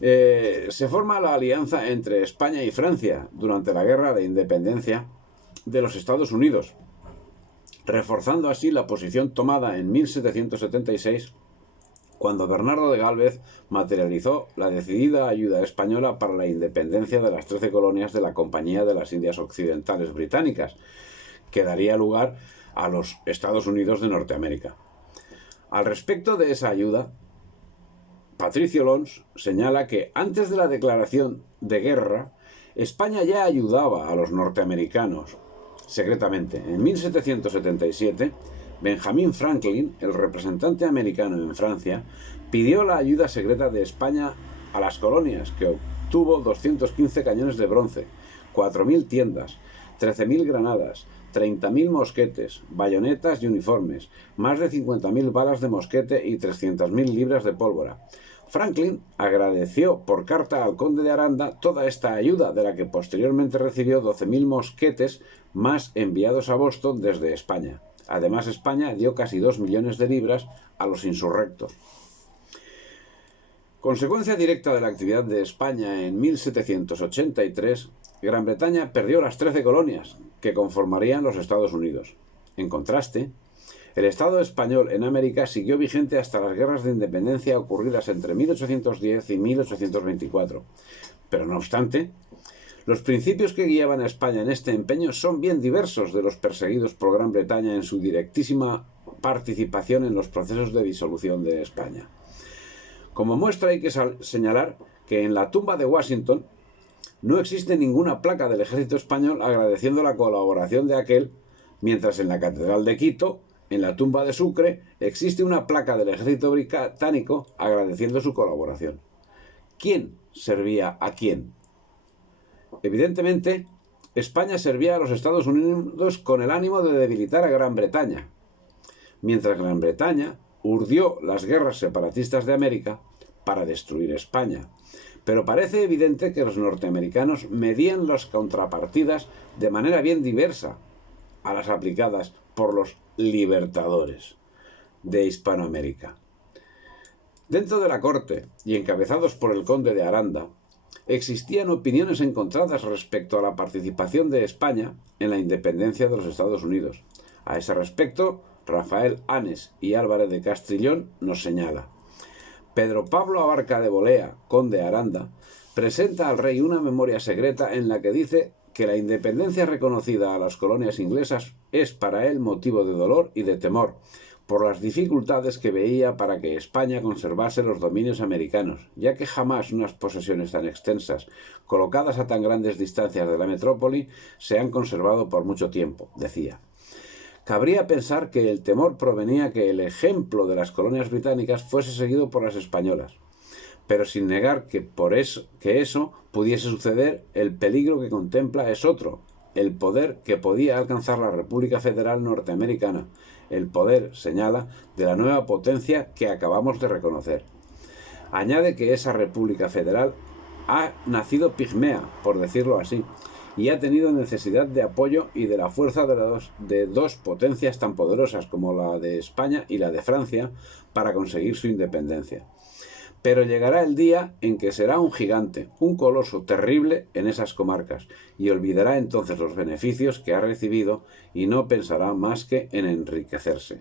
se forma la alianza entre España y Francia durante la Guerra de Independencia de los Estados Unidos, reforzando así la posición tomada en 1776 cuando Bernardo de Gálvez materializó la decidida ayuda española para la independencia de las 13 colonias de la Compañía de las Indias Occidentales Británicas, que daría lugar a los Estados Unidos de Norteamérica. Al respecto de esa ayuda, Patricio Lons señala que antes de la declaración de guerra, España ya ayudaba a los norteamericanos secretamente. En 1777, Benjamin Franklin, el representante americano en Francia, pidió la ayuda secreta de España a las colonias, que obtuvo 215 cañones de bronce, 4.000 tiendas, 13.000 granadas, 30.000 mosquetes, bayonetas y uniformes, más de 50.000 balas de mosquete y 300.000 libras de pólvora. Franklin agradeció por carta al conde de Aranda toda esta ayuda, de la que posteriormente recibió 12.000 mosquetes más enviados a Boston desde España. Además, España dio casi 2 millones de libras a los insurrectos. Consecuencia directa de la actividad de España en 1783, Gran Bretaña perdió las 13 colonias que conformarían los Estados Unidos. En contraste, el Estado español en América siguió vigente hasta las guerras de independencia ocurridas entre 1810 y 1824. Pero no obstante, los principios que guiaban a España en este empeño son bien diversos de los perseguidos por Gran Bretaña en su directísima participación en los procesos de disolución de España. Como muestra hay que señalar que en la tumba de Washington no existe ninguna placa del ejército español agradeciendo la colaboración de aquel, mientras en la Catedral de Quito, en la tumba de Sucre, existe una placa del ejército británico agradeciendo su colaboración. ¿Quién servía a quién? Evidentemente, España servía a los Estados Unidos con el ánimo de debilitar a Gran Bretaña, mientras Gran Bretaña urdió las guerras separatistas de América para destruir España. Pero parece evidente que los norteamericanos medían las contrapartidas de manera bien diversa a las aplicadas por los libertadores de Hispanoamérica. Dentro de la corte, y encabezados por el conde de Aranda, existían opiniones encontradas respecto a la participación de España en la independencia de los Estados Unidos. A ese respecto, Rafael Anes y Álvarez de Castrillón nos señala: Pedro Pablo Abarca de Bolea, conde Aranda, presenta al rey una memoria secreta en la que dice que la independencia reconocida a las colonias inglesas es para él motivo de dolor y de temor, por las dificultades que veía para que España conservase los dominios americanos, ya que jamás unas posesiones tan extensas, colocadas a tan grandes distancias de la metrópoli, se han conservado por mucho tiempo, decía. Cabría pensar que el temor provenía que el ejemplo de las colonias británicas fuese seguido por las españolas, pero sin negar que eso pudiese suceder, el peligro que contempla es otro: el poder que podía alcanzar la República Federal Norteamericana, el poder, señala, de la nueva potencia que acabamos de reconocer. Añade que esa República Federal ha nacido pigmea, por decirlo así, y ha tenido necesidad de apoyo y de la fuerza de dos potencias tan poderosas como la de España y la de Francia para conseguir su independencia. Pero llegará el día en que será un gigante, un coloso terrible en esas comarcas, y olvidará entonces los beneficios que ha recibido y no pensará más que en enriquecerse.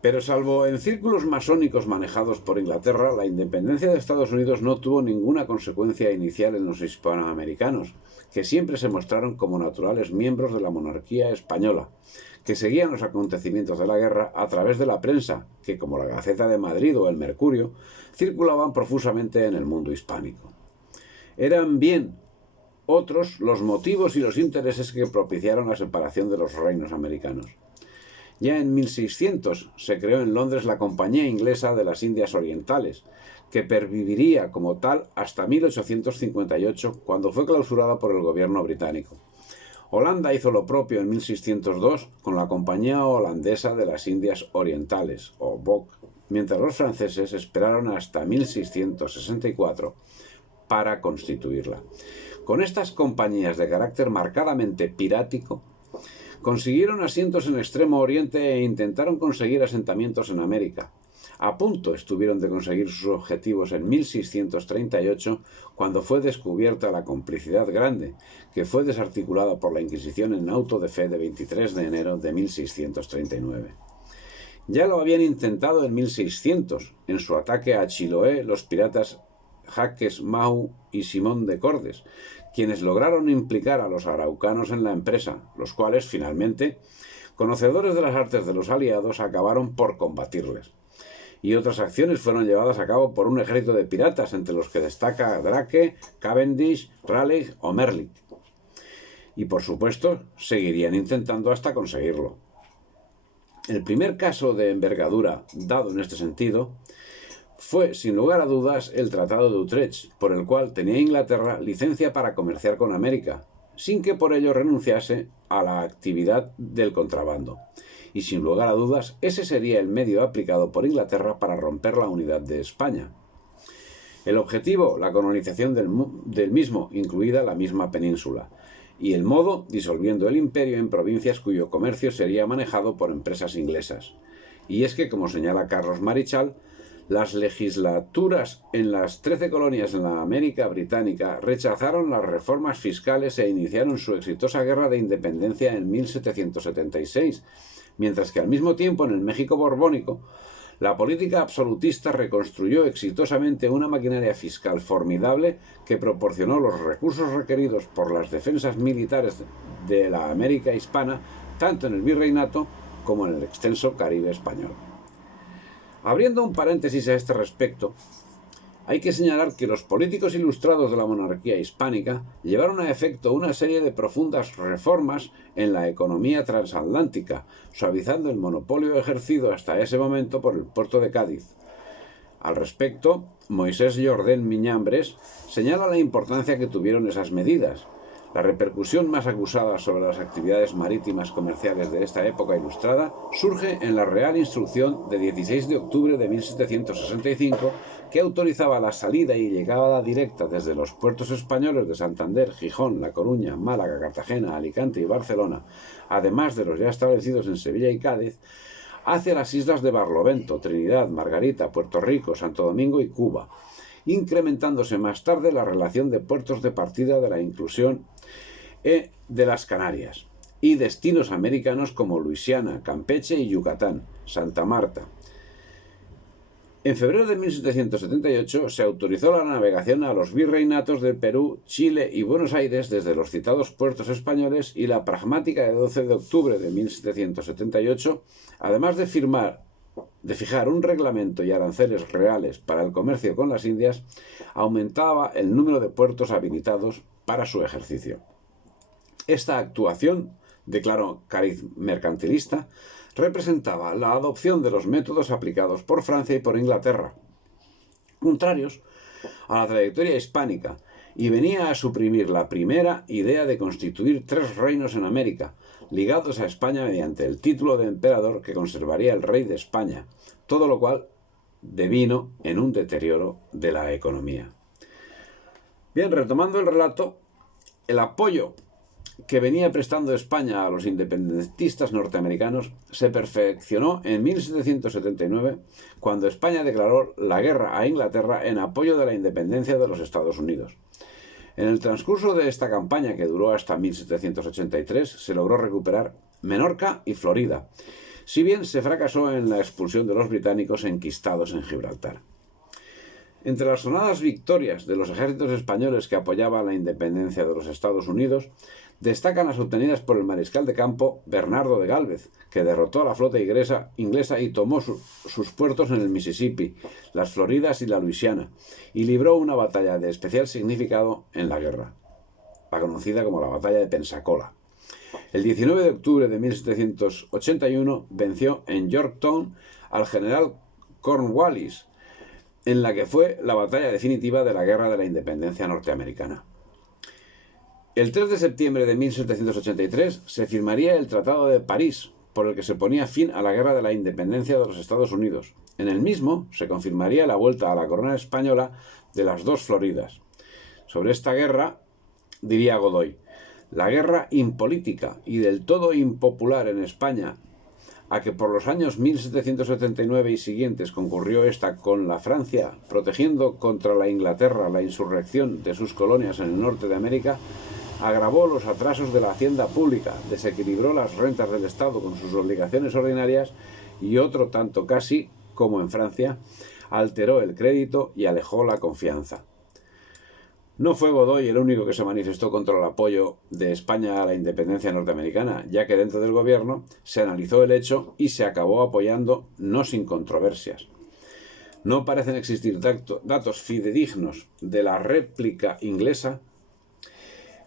Pero salvo en círculos masónicos manejados por Inglaterra, la independencia de Estados Unidos no tuvo ninguna consecuencia inicial en los hispanoamericanos, que siempre se mostraron como naturales miembros de la monarquía española, que seguían los acontecimientos de la guerra a través de la prensa, que, como la Gaceta de Madrid o el Mercurio, circulaban profusamente en el mundo hispánico. Eran bien otros los motivos y los intereses que propiciaron la separación de los reinos americanos. Ya en 1600 se creó en Londres la Compañía Inglesa de las Indias Orientales, que perviviría como tal hasta 1858, cuando fue clausurada por el gobierno británico. Holanda hizo lo propio en 1602 con la Compañía Holandesa de las Indias Orientales, o BOC, mientras los franceses esperaron hasta 1664 para constituirla. Con estas compañías de carácter marcadamente pirático, consiguieron asientos en Extremo Oriente e intentaron conseguir asentamientos en América. A punto estuvieron de conseguir sus objetivos en 1638, cuando fue descubierta la Complicidad Grande, que fue desarticulada por la Inquisición en auto de fe de 23 de enero de 1639. Ya lo habían intentado en 1600, en su ataque a Chiloé, los piratas Jaques Mau y Simón de Cordes, quienes lograron implicar a los araucanos en la empresa, los cuales, finalmente, conocedores de las artes de los aliados, acabaron por combatirles. Y otras acciones fueron llevadas a cabo por un ejército de piratas, entre los que destaca Drake, Cavendish, Raleigh o Merrick. Y por supuesto, seguirían intentando hasta conseguirlo. El primer caso de envergadura dado en este sentido fue, sin lugar a dudas, el Tratado de Utrecht, por el cual tenía Inglaterra licencia para comerciar con América, sin que por ello renunciase a la actividad del contrabando. Y sin lugar a dudas, ese sería el medio aplicado por Inglaterra para romper la unidad de España. El objetivo, la colonización del mismo, incluida la misma península. Y el modo, disolviendo el imperio en provincias cuyo comercio sería manejado por empresas inglesas. Y es que, como señala Carlos Marichal, las legislaturas en las 13 colonias en la América británica rechazaron las reformas fiscales e iniciaron su exitosa guerra de independencia en 1776, mientras que al mismo tiempo en el México borbónico, la política absolutista reconstruyó exitosamente una maquinaria fiscal formidable que proporcionó los recursos requeridos por las defensas militares de la América hispana, tanto en el virreinato como en el extenso Caribe español. Abriendo un paréntesis a este respecto, hay que señalar que los políticos ilustrados de la monarquía hispánica llevaron a efecto una serie de profundas reformas en la economía transatlántica, suavizando el monopolio ejercido hasta ese momento por el puerto de Cádiz. Al respecto, Moisés Jordén Miñambres señala la importancia que tuvieron esas medidas. La repercusión más acusada sobre las actividades marítimas comerciales de esta época ilustrada surge en la Real Instrucción de 16 de octubre de 1765, que autorizaba la salida y llegada directa desde los puertos españoles de Santander, Gijón, La Coruña, Málaga, Cartagena, Alicante y Barcelona, además de los ya establecidos en Sevilla y Cádiz, hacia las islas de Barlovento, Trinidad, Margarita, Puerto Rico, Santo Domingo y Cuba, incrementándose más tarde la relación de puertos de partida de la inclusión de las Canarias y destinos americanos como Luisiana, Campeche y Yucatán, Santa Marta. En febrero de 1778 se autorizó la navegación a los virreinatos de Perú, Chile y Buenos Aires desde los citados puertos españoles, y la pragmática de 12 de octubre de 1778, además de fijar un reglamento y aranceles reales para el comercio con las Indias, aumentaba el número de puertos habilitados para su ejercicio. Esta actuación, declaró cariz mercantilista, representaba la adopción de los métodos aplicados por Francia y por Inglaterra, contrarios a la trayectoria hispánica, y venía a suprimir la primera idea de constituir 3 reinos en América, ligados a España mediante el título de emperador que conservaría el rey de España, todo lo cual devino en un deterioro de la economía. Bien, retomando el relato, el apoyo que venía prestando España a los independentistas norteamericanos se perfeccionó en 1779, cuando España declaró la guerra a Inglaterra en apoyo de la independencia de los Estados Unidos. En el transcurso de esta campaña, que duró hasta 1783, se logró recuperar Menorca y Florida, si bien se fracasó en la expulsión de los británicos enquistados en Gibraltar. Entre las sonadas victorias de los ejércitos españoles que apoyaban la independencia de los Estados Unidos, destacan las obtenidas por el mariscal de campo Bernardo de Gálvez, que derrotó a la flota inglesa y tomó sus puertos en el Mississippi, las Floridas y la Luisiana, y libró una batalla de especial significado en la guerra, la conocida como la Batalla de Pensacola. El 19 de octubre de 1781 venció en Yorktown al general Cornwallis, en la que fue la batalla definitiva de la Guerra de la Independencia norteamericana. El 3 de septiembre de 1783 se firmaría el Tratado de París, por el que se ponía fin a la Guerra de la Independencia de los Estados Unidos. En el mismo se confirmaría la vuelta a la corona española de las dos Floridas. Sobre esta guerra diría Godoy: la guerra impolítica y del todo impopular en España, a que por los años 1779 y siguientes concurrió esta con la Francia, protegiendo contra la Inglaterra la insurrección de sus colonias en el norte de América, agravó los atrasos de la hacienda pública, desequilibró las rentas del Estado con sus obligaciones ordinarias y otro tanto casi, como en Francia, alteró el crédito y alejó la confianza. No fue Godoy el único que se manifestó contra el apoyo de España a la independencia norteamericana, ya que dentro del gobierno se analizó el hecho y se acabó apoyando, no sin controversias. No parecen existir datos fidedignos de la réplica inglesa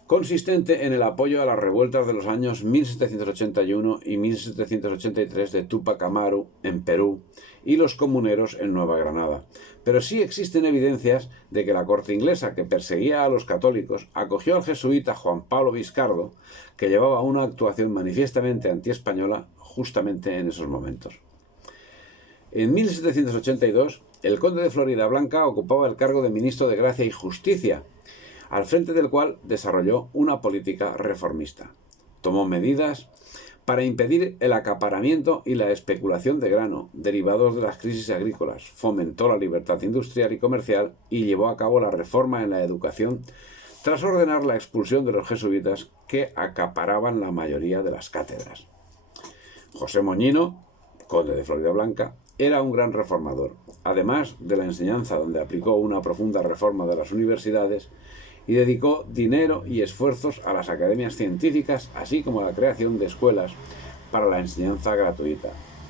consistente en el apoyo a las revueltas de los años 1781 y 1783 de Túpac Amaru en Perú y los comuneros en Nueva Granada. Pero sí existen evidencias de que la corte inglesa, que perseguía a los católicos, acogió al jesuita Juan Pablo Viscardo, que llevaba una actuación manifiestamente antiespañola justamente en esos momentos. En 1782, el conde de Floridablanca ocupaba el cargo de ministro de Gracia y Justicia, al frente del cual desarrolló una política reformista. Tomó medidas para impedir el acaparamiento y la especulación de grano derivados de las crisis agrícolas, fomentó la libertad industrial y comercial y llevó a cabo la reforma en la educación tras ordenar la expulsión de los jesuitas que acaparaban la mayoría de las cátedras. José Moñino, conde de Floridablanca, era un gran reformador, además de la enseñanza, donde aplicó una profunda reforma de las universidades y dedicó dinero y esfuerzos a las academias científicas, así como a la creación de escuelas para la enseñanza gratuita.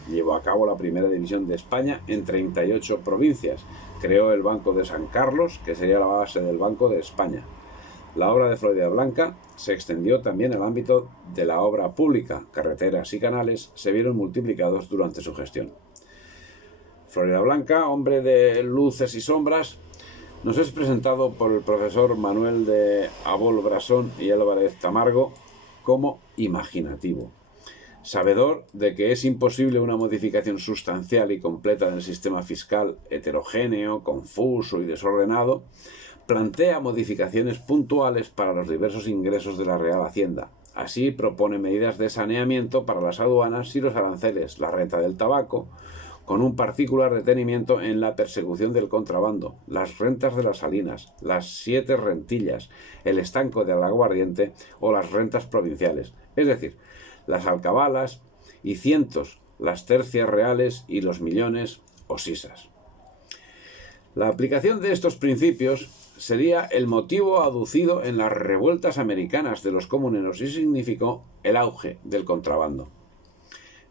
Llevó a cabo la primera división de España en 38 provincias. Creó el Banco de San Carlos, que sería la base del Banco de España. La obra de Floridablanca se extendió también al ámbito de la obra pública. Carreteras y canales se vieron multiplicados durante su gestión. Floridablanca, hombre de luces y sombras, nos es presentado por el profesor Manuel de Abol Brasón y Álvarez Tamargo como imaginativo, sabedor de que es imposible una modificación sustancial y completa del sistema fiscal heterogéneo, confuso y desordenado. Plantea modificaciones puntuales para los diversos ingresos de la Real Hacienda. Así propone medidas de saneamiento para las aduanas y los aranceles, la renta del tabaco, con un particular detenimiento en la persecución del contrabando, las rentas de las salinas, las 7 rentillas, el estanco del aguardiente o las rentas provinciales, es decir, las alcabalas y cientos, las tercias reales y los millones o sisas. La aplicación de estos principios sería el motivo aducido en las revueltas americanas de los comuneros y significó el auge del contrabando.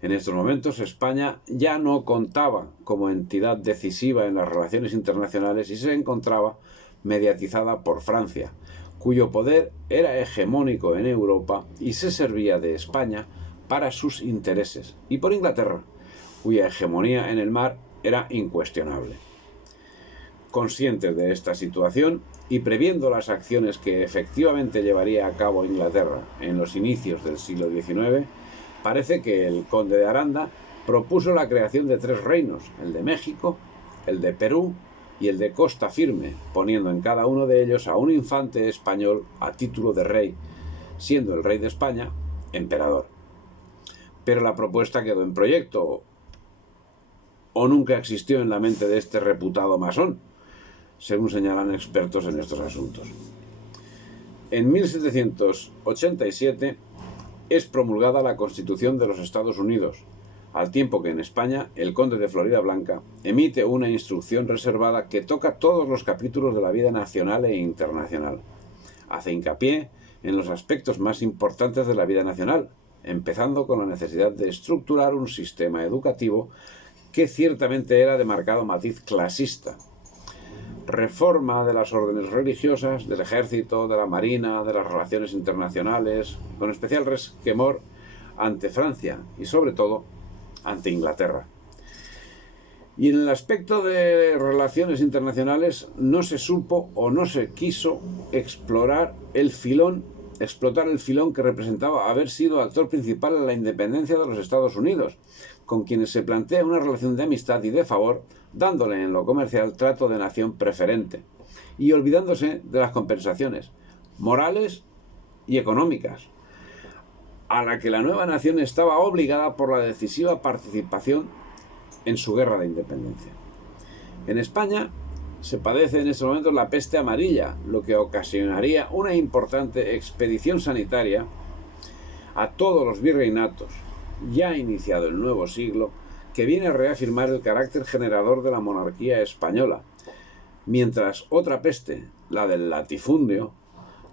En estos momentos España ya no contaba como entidad decisiva en las relaciones internacionales y se encontraba mediatizada por Francia, cuyo poder era hegemónico en Europa y se servía de España para sus intereses, y por Inglaterra, cuya hegemonía en el mar era incuestionable. Conscientes de esta situación y previendo las acciones que efectivamente llevaría a cabo Inglaterra en los inicios del siglo XIX, parece que el conde de Aranda propuso la creación de 3 reinos, el de México, el de Perú y el de Costa Firme, poniendo en cada uno de ellos a un infante español a título de rey, siendo el rey de España emperador. Pero la propuesta quedó en proyecto, o nunca existió en la mente de este reputado masón, según señalan expertos en estos asuntos. En 1787 es promulgada la Constitución de los Estados Unidos, al tiempo que en España el conde de Floridablanca emite una instrucción reservada que toca todos los capítulos de la vida nacional e internacional. Hace hincapié en los aspectos más importantes de la vida nacional, empezando con la necesidad de estructurar un sistema educativo que ciertamente era de marcado matiz clasista. reforma de las órdenes religiosas, del ejército, de la marina, de las relaciones internacionales, con especial resquemor ante Francia y sobre todo ante Inglaterra. Y en el aspecto de relaciones internacionales no se supo o no se quiso explotar el filón que representaba haber sido actor principal en la independencia de los Estados Unidos, con quienes se plantea una relación de amistad y de favor, dándole en lo comercial trato de nación preferente y olvidándose de las compensaciones morales y económicas, a la que la nueva nación estaba obligada por la decisiva participación en su guerra de independencia. En España se padece en estos momentos la peste amarilla, lo que ocasionaría una importante expedición sanitaria a todos los virreinatos. Ya ha iniciado el nuevo siglo, que viene a reafirmar el carácter generador de la monarquía española, mientras otra peste, la del latifundio,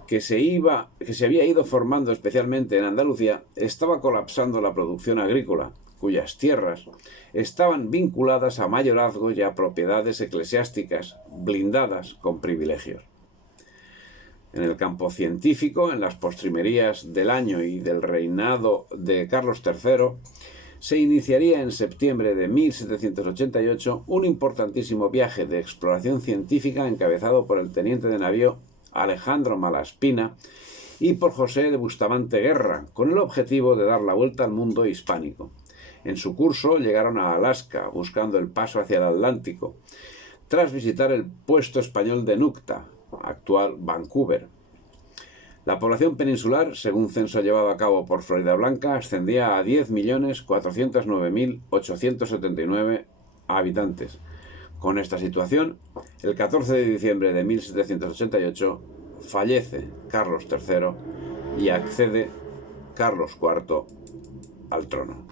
que se había ido formando especialmente en Andalucía, estaba colapsando la producción agrícola, cuyas tierras estaban vinculadas a mayorazgos y a propiedades eclesiásticas blindadas con privilegios. En el campo científico, en las postrimerías del año y del reinado de Carlos III, se iniciaría en septiembre de 1788 un importantísimo viaje de exploración científica encabezado por el teniente de navío Alejandro Malaspina y por José de Bustamante Guerra, con el objetivo de dar la vuelta al mundo hispánico. En su curso llegaron a Alaska, buscando el paso hacia el Atlántico, tras visitar el puesto español de Nootka, actual Vancouver. La población peninsular, según censo llevado a cabo por Floridablanca, ascendía a 10.409.879 habitantes. Con esta situación, el 14 de diciembre de 1788 fallece Carlos III y accede Carlos IV al trono.